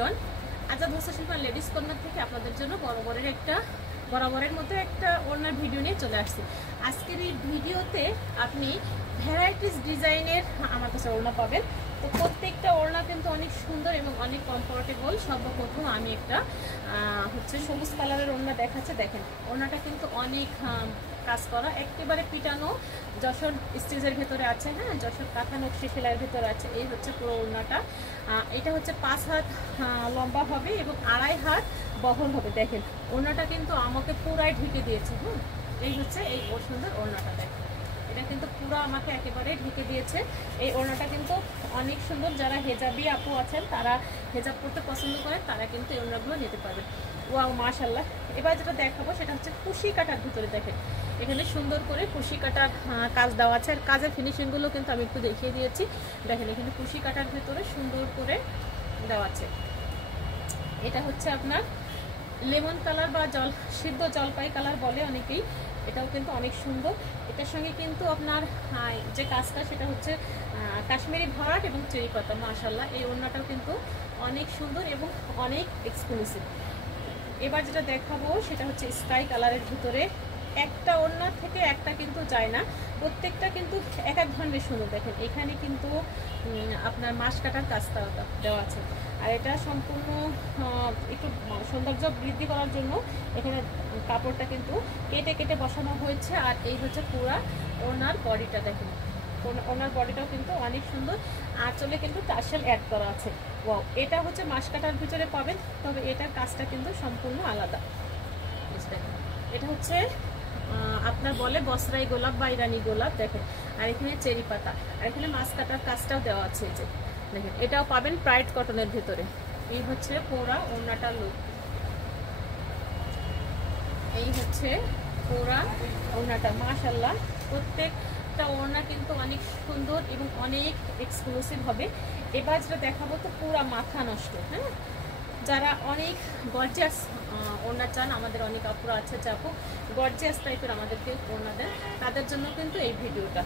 Everyone, Azad Hossain ladies corner থেকে আপনাদের জন্য বরাবরের মতো একটা ওড়নার ভিডিও নিয়ে চলে আসছি। আজকের এই ভিডিওতে আপনি ভ্যারাইটিস ডিজাইনের আমার কাছে ওড়না পাবেন। তো প্রত্যেকটা ওড়না কিন্তু অনেক সুন্দর এবং অনেক কমফোর্টেবল। সর্বপ্রথম আমি একটা সবুজ কালারের ওড়না দেখাচ্ছে। দেখেন, ওড়নাটা কিন্তু অনেক কাজ করা, একেবারে পিটানো, যশোর স্টিচের ভেতরে আছে। হ্যাঁ, যশোর কাঁথা নকশি সেলাইয়ের ভেতরে আছে। এই হচ্ছে পুরো ওড়নাটা। এটা হচ্ছে 5 হাত লম্বা হবে এবং 2.5 হাত বহল হবে। দেখেন, ওড়নাটা কিন্তু আমাকে পুরাই ঢেকে দিয়েছে। এই হচ্ছে এই সুন্দর ওড়নাটা। দেখেন, এটা কিন্তু পুরো আমাকে একেবারে ঢেকে দিয়েছে। এই ওড়নাটা কিন্তু অনেক সুন্দর। যারা হেজাবি আপু আছেন, তারা হেজাব করতে পছন্দ করেন, তারা কিন্তু এই ওড়নাগুলো নিতে পারবেন। ওয়াও, মাশাআল্লাহ। এবার যেটা দেখাবো সেটা হচ্ছে কুশি কাটার ভিতরে। দেখেন, এখানে সুন্দর করে কুশি কাটার কাজ দেওয়া আছে। আর কাজের ফিনিশিংগুলো কিন্তু আমি একটু দেখিয়ে দিয়েছি। দেখেন, এখানে কুশি কাটার ভিতরে সুন্দর করে দেওয়া আছে। এটা হচ্ছে আপনার লেমন কালার বা সিদ্ধ জলপাই কালার বলে অনেকেই। এটাও কিন্তু অনেক সুন্দর। এটার সঙ্গে কিন্তু আপনার যে কাজটা সেটা হচ্ছে কাশ্মীরি ভরাট এবং চেরি পাতা। মাশাআল্লাহ, এই ওড়নাটাও কিন্তু অনেক সুন্দর এবং অনেক এক্সক্লুসিভ। এবার যেটা দেখাবো সেটা হচ্ছে স্কাই কালারের ভিতরে। একটা ওড়নার থেকে একটা কিন্তু যায় না, প্রত্যেকটা কিন্তু এক এক ধরনের সুন্দর। দেখেন, এখানে কিন্তু আপনার মাছ কাটার কাজটা দেওয়া আছে। আর এটা সম্পূর্ণ একটু সৌন্দর্য বৃদ্ধি করার জন্য এখানে কাপড়টা কিন্তু কেটে কেটে বসানো হয়েছে। আর এই হচ্ছে পুরা ওড়নার বডিটা। দেখেন, ওনার বডিটাও কিন্তু অনেক সুন্দর। আঁচলে কিন্তু টার্সেল অ্যাড করা আছে। ওয়াও, এটা হচ্ছে মাছ কাটার ভিতরে পাবেন, তবে এটার কাজটা কিন্তু সম্পূর্ণ আলাদা। এটা হচ্ছে আপনার বলে বসরাই গোলাপ বা ইরানি গোলাপ। দেখেন, আর এখানে চেরি পাতা, আর এখানে মাছ কাটার কাজটাও দেওয়া আছে। যে দেখেন, এটাও পাবেন প্রাইড কটনের ভিতরে। এই হচ্ছে পুরা ওড়নাটার লুক। এই হচ্ছে পুরা ওড়নাটা। মাশাআল্লাহ, প্রত্যেকটা ওড়না কিন্তু অনেক সুন্দর এবং অনেক এক্সক্লুসিভ হবে। এবার যেটা দেখাবো তো পুরা মাথা নষ্ট। হ্যাঁ, যারা অনেক গর্জিয়াস ওড়না চান, আমাদের অনেক আপুরা আছে যে আপু গর্জিয়াস টাইপের আমাদেরকে ওড়না দেন, তাদের জন্য কিন্তু এই ভিডিওটা।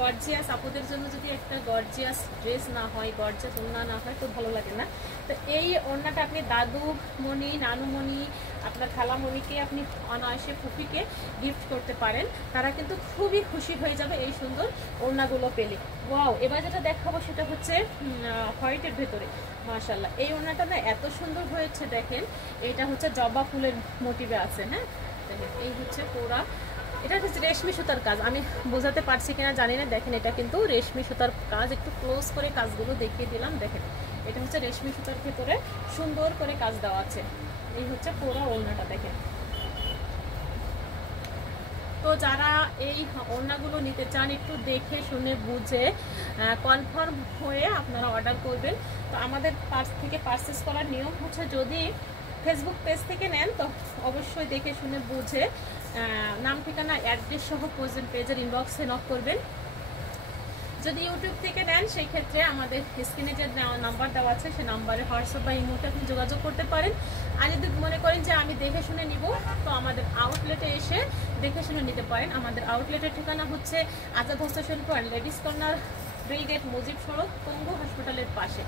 গর্জিয়াস আপুদের জন্য যদি একটা গর্জিয়াস ড্রেস না হয়, গর্জিয়াস ওড়না না হয়, তো ভালো লাগে না। তো এই ওড়নাটা আপনি দাদুমণি, নানুমণি, আপনার খালামণিকে আপনি অনায়াসে ফুপিকে গিফট করতে পারেন। তারা কিন্তু খুবই খুশি হয়ে যাবে এই সুন্দর ওড়নাগুলো পেলে। ওয়াও, এবার যেটা দেখাবো সেটা হচ্ছে হোয়াইটের ভেতরে। মাশাআল্লাহ, এই ওড়নাটা না এত সুন্দর হয়েছে। দেখেন, এটা হচ্ছে জবা ফুলের মোটিভে আছে। হ্যাঁ, দেখেন, এই হচ্ছে পুরা, এটা হচ্ছে রেশমি সুতার কাজ। আমি বোঝাতে পারছি কিনা জানি না। দেখেন, এটা কিন্তু রেশমি সুতার কাজ। একটু ক্লোজ করে কাজগুলো দেখিয়ে দিলাম। দেখেন, এটা হচ্ছে রেশমি সুতার ভেতরে সুন্দর করে কাজ দেওয়া আছে। এই হচ্ছে পুরো ওড়নাটা। দেখেন, তো যারা এই ওড়নাগুলো নিতে চান, একটু দেখে শুনে বুঝে কনফার্ম হয়ে আপনারা অর্ডার করবেন। তো আমাদের থেকে পারচেস করার নিয়ম হচ্ছে, যদি ফেসবুক পেজ থেকে নেন তো অবশ্যই দেখে শুনে বুঝে নাম, ঠিকানা, অ্যাড্রেস সহ পেজের ইনবক্সে নক করবেন। যদি ইউটিউব থেকে নেন, সেই ক্ষেত্রে আমাদের স্ক্রিনে যে নাম্বার দেওয়া আছে সেই নাম্বারে হোয়াটসঅ্যাপ বা ইমোতে আপনি যোগাযোগ করতে পারেন। আর যদি মনে করেন যে আমি দেখে শুনে নিব, তো আমাদের আউটলেটে এসে দেখে শুনে নিতে পারেন। আমাদের আউটলেটের ঠিকানা হচ্ছে Azad Hossain ladies corner, brigade, Mujib সড়ক, পঙ্গু হসপিটালের পাশে।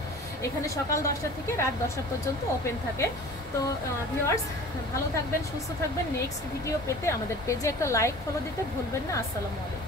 এখানে সকাল 10টা থেকে রাত 10টা পর্যন্ত ওপেন থাকে। তো ভিউয়ার্স, ভালো থাকবেন, সুস্থ থাকবেন। নেক্সট ভিডিও পেতে আমাদের পেজে একটা লাইক, ফলো দিতে ভুলবেন না। আসসালামু আলাইকুম।